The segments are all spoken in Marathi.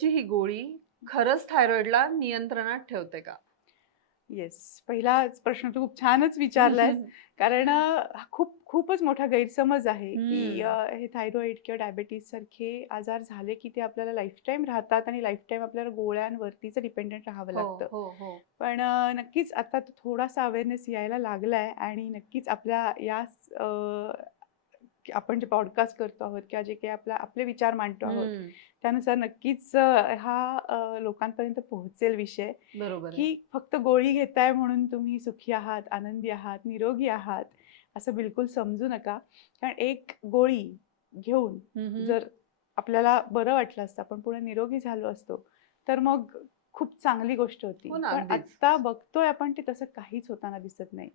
थायरॉइडची ही गोळी खरंच थायरॉइडला नियंत्रणात ठेवते का? येस पहिलाच प्रश्न तू खूप छानच विचारलाय कारण खूप खूपच मोठा गैरसमज आहे की हे थायरॉइड किंवा डायबेटीज सारखे आजार झाले की ते आपल्याला लाईफ टाईम राहतात आणि लाईफ टाईम आपल्याला गोळ्यांवरतीच डिपेंडेंट राहावं हो लागतं. हो हो. पण नक्कीच आता थोडासा अवेअरनेस यायला लागलाय आणि नक्कीच आपल्या या आपण जे पॉडकास्ट करतो आहोत किंवा जे काही आपला आपले विचार मांडतो आहोत त्यानुसार नक्कीच हा लोकांपर्यंत पोहोचेल विषय बरोबर. की फक्त गोळी घेताय म्हणून तुम्ही सुखी आहात आनंदी आहात निरोगी आहात असं बिलकुल समजू नका कारण एक गोळी घेऊन जर आपल्याला बरं वाटलं असतं आपण पुढे निरोगी झालो असतो तर मग खूप चांगली गोष्ट होती हो पण. आता बघतोय आपण ते तसं काहीच होताना दिसत नाही.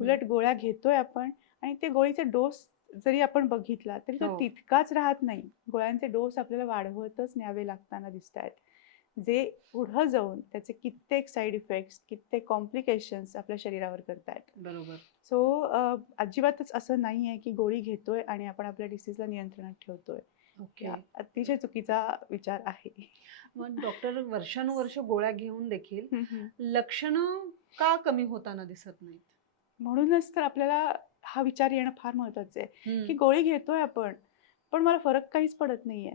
उलट गोळ्या घेतोय आपण आणि ते गोळीचे डोस जरी आपण बघितला तरी तो हो. तितकाच राहत नाही. गोळ्यांचे डोस आपल्याला वाढवतच न्यावे लागताना दिसत आहेत जे पुढं जाऊन त्याचे कित्येक साईड इफेक्ट्स कित्येक कॉम्प्लिकेशन्स आपल्या शरीरावर करतायत. बरोबर. सो अजिबातच असं नाही आहे की गोळी घेतोय आणि आपण आपल्या डिसीजला नियंत्रणात ठेवतोय. ओके. अतिशय चुकीचा विचार आहे. मग डॉक्टर वर्षानुवर्ष गोळ्या घेऊन देखील लक्षणं का कमी होताना दिसत नाहीत? म्हणूनच तर आपल्याला हा विचार येणं फार महत्वाचं आहे. की गोळी घेतोय आपण पण मला फरक काहीच पडत नाहीये.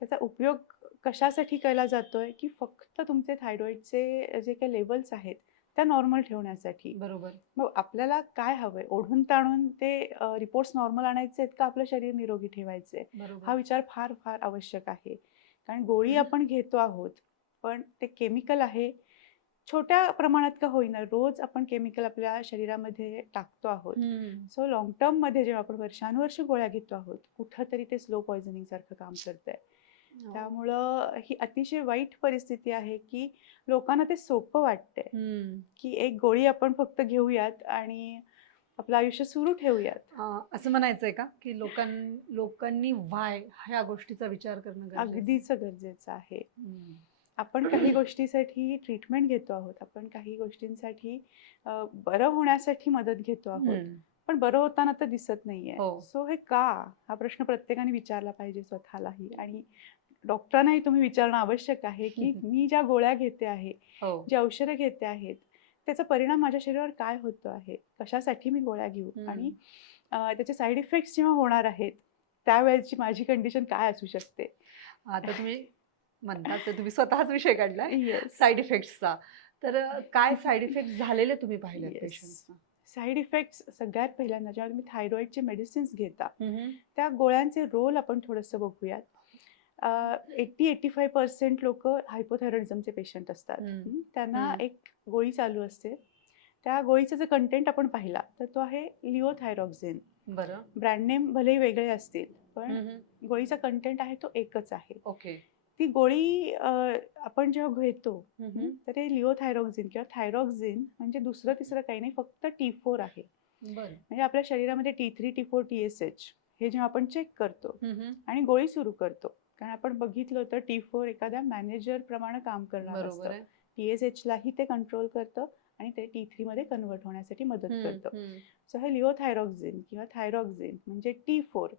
त्याचा उपयोग कशासाठी केला जातोय की फक्त तुमचे थायरॉइडचे जे काही लेवल्स आहेत त्या नॉर्मल ठेवण्यासाठी. बरोबर. मग आपल्याला काय हवंय? ओढून ताणून ते रिपोर्ट्स नॉर्मल आणायचे आहेत का आपलं शरीर निरोगी ठेवायचे हा विचार फार फार आवश्यक आहे. कारण गोळी. आपण घेतो आहोत पण ते केमिकल आहे छोट्या प्रमाणात का होईना रोज आपण केमिकल आपल्या शरीरामध्ये टाकतो आहोत. सो लॉंग टर्ममध्ये जेव्हा आपण वर्षानुवर्ष गोळ्या घेतो आहोत कुठंतरी ते स्लो पॉयझनिंग सारखं काम करतंय. हो. त्यामुळं ही अतिशय वाईट परिस्थिती आहे की लोकांना ते सोपं वाटतंय. की एक गोळी आपण फक्त घेऊयात आणि आपलं आयुष्य सुरू ठेवूयात. असं म्हणायचंय का? की लोकां लोकांनी वाय ह्या गोष्टीचा विचार करणं आहे? अगदीच गरजेचं आहे. आपण काही गोष्टीसाठी ट्रीटमेंट घेतो आहोत आपण काही गोष्टींसाठी बरं होण्यासाठी मदत घेतो आहोत पण बरं होताना तर दिसत नाहीये. हो. सो हे का? हा प्रश्न प्रत्येकाने विचारला पाहिजे स्वतःलाही. आणि डॉक्टरांनाही तुम्ही विचारणं आवश्यक आहे की. मी ज्या गोळ्या घेते आहे हो. जी औषधं घेते आहेत त्याचा परिणाम माझ्या शरीरावर काय होतो आहे कशासाठी मी गोळ्या घेऊ. आणि त्याचे साईड इफेक्ट्स जेव्हा होणार आहेत त्यावेळेची माझी कंडिशन काय असू शकते? आता तुम्ही म्हणतात ते तुम्ही स्वतःच विषय काढलाय येस साईड इफेक्ट्सचा तर काय साईड इफेक्ट झालेले तुम्ही पाहिले. पेशंटना साईड इफेक्ट्स सगळ्यात पहिल्यांदा जेव्हा तुम्ही थायरॉइडचे मेडिसिन्स घेता त्या गोळ्यांचे रोल आपण थोडंसं बघूयात. एट्टी एट्टी फाय पर्सेंट लोक हायपोथायरॉइडिझमचे पेशंट असतात. त्यांना. एक गोळी चालू असते. त्या गोळीचा जर कंटेंट आपण पाहिला तर तो आहे लिओथायरॉक्झिन बरं. ब्रँड नेम भलेही वेगळे असतील पण गोळीचा कंटेंट आहे तो एकच आहे. ओके ती गोळी आपण जेव्हा घेतो तर ते लिओथायरॉक्झिन किंवा थायरॉक्झिन म्हणजे दुसरं तिसरं काही नाही फक्त टी फोर आहे. बरं. म्हणजे आपल्या शरीरामध्ये T three T four T S H हे जेव्हा आपण चेक करतो आणि गोळी सुरू करतो कारण आपण बघितलं तर टी फोर एखाद्या मॅनेजर प्रमाणे काम करणार असतं. टी एस एचलाही ते कंट्रोल करतं आणि ते टी थ्री मध्ये कन्वर्ट होण्यासाठी मदत करतं. सो हे लिओथायरॉक्झिन किंवा थायरॉक्झिन म्हणजे टी फोर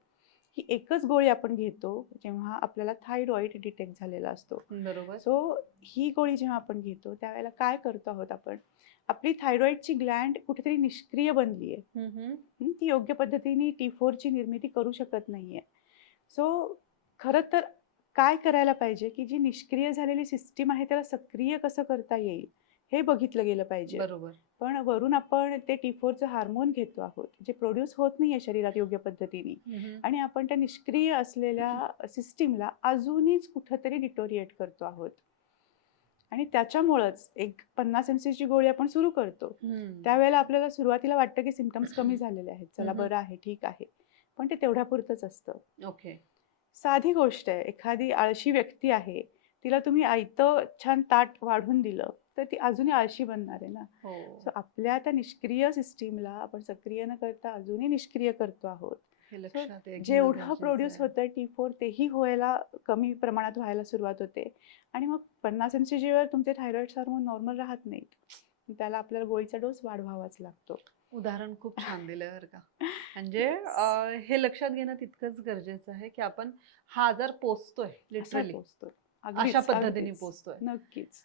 ही एकच गोळी आपण घेतो जेव्हा आपल्याला थायरॉइड डिटेक्ट झालेला असतो. बरोबर. सो ही गोळी जेव्हा आपण घेतो त्यावेळेला काय करतो आहोत आपण? आपली थायरॉइडची ग्लँड कुठेतरी निष्क्रिय बनली आहे. ती योग्य पद्धतीने टी फोरची निर्मिती करू शकत नाहीये. सो खरं तर काय करायला पाहिजे की जी निष्क्रिय झालेली सिस्टीम आहे त्याला सक्रिय कसं करता येईल? हे बघितलं गेलं पाहिजे. बरोबर. पण वरून आपण ते टी फोरचं हार्मोन घेतो आहोत जे प्रोड्यूस होत नाहीये शरीरात योग्य पद्धतीने. आणि आपण त्या निष्क्रिय असलेल्या सिस्टीमला अजूनच कुठंतरी डिटोरिएट करतो आहोत. आणि त्याच्यामुळंच एक पन्नास एम ची गोळी आपण सुरू करतो. त्यावेळेला आपल्याला सुरुवातीला वाटतं की सिमटम्स कमी झालेले आहेत. चला. बरं आहे ठीक आहे. पण ते तेवढ्यापुरतंच असतं. ओके. साधी गोष्ट आहे एखादी आळशी व्यक्ती आहे तिला तुम्ही आयतं छान ताट वाढून दिलं तर ती अजूनही आळशी बनणार आहे ना. हो. सो आपल्या त्या निष्क्रिय सिस्टीमला आपण सक्रिय न करता अजूनही निष्क्रिय करतो आहोत. हे जेवढं प्रोड्यूस. होतं टी फोर तेही व्हायला कमी प्रमाणात व्हायला सुरुवात होते. आणि मग पन्नास एम सी जीवर तुमचे थायरॉइड हार्मोन नॉर्मल राहत नाहीत. त्याला आपल्याला गोळीचा डोस वाढवावाच लागतो. उदाहरण खूप छान दिलंय बरं का. म्हणजे हे लक्षात घेणं तितकंच गरजेचं आहे की आपण हा आजार पोचतोय लिटरली पोचतो अगदीच, अशा पद्धतीने. पोचतोय नक्कीच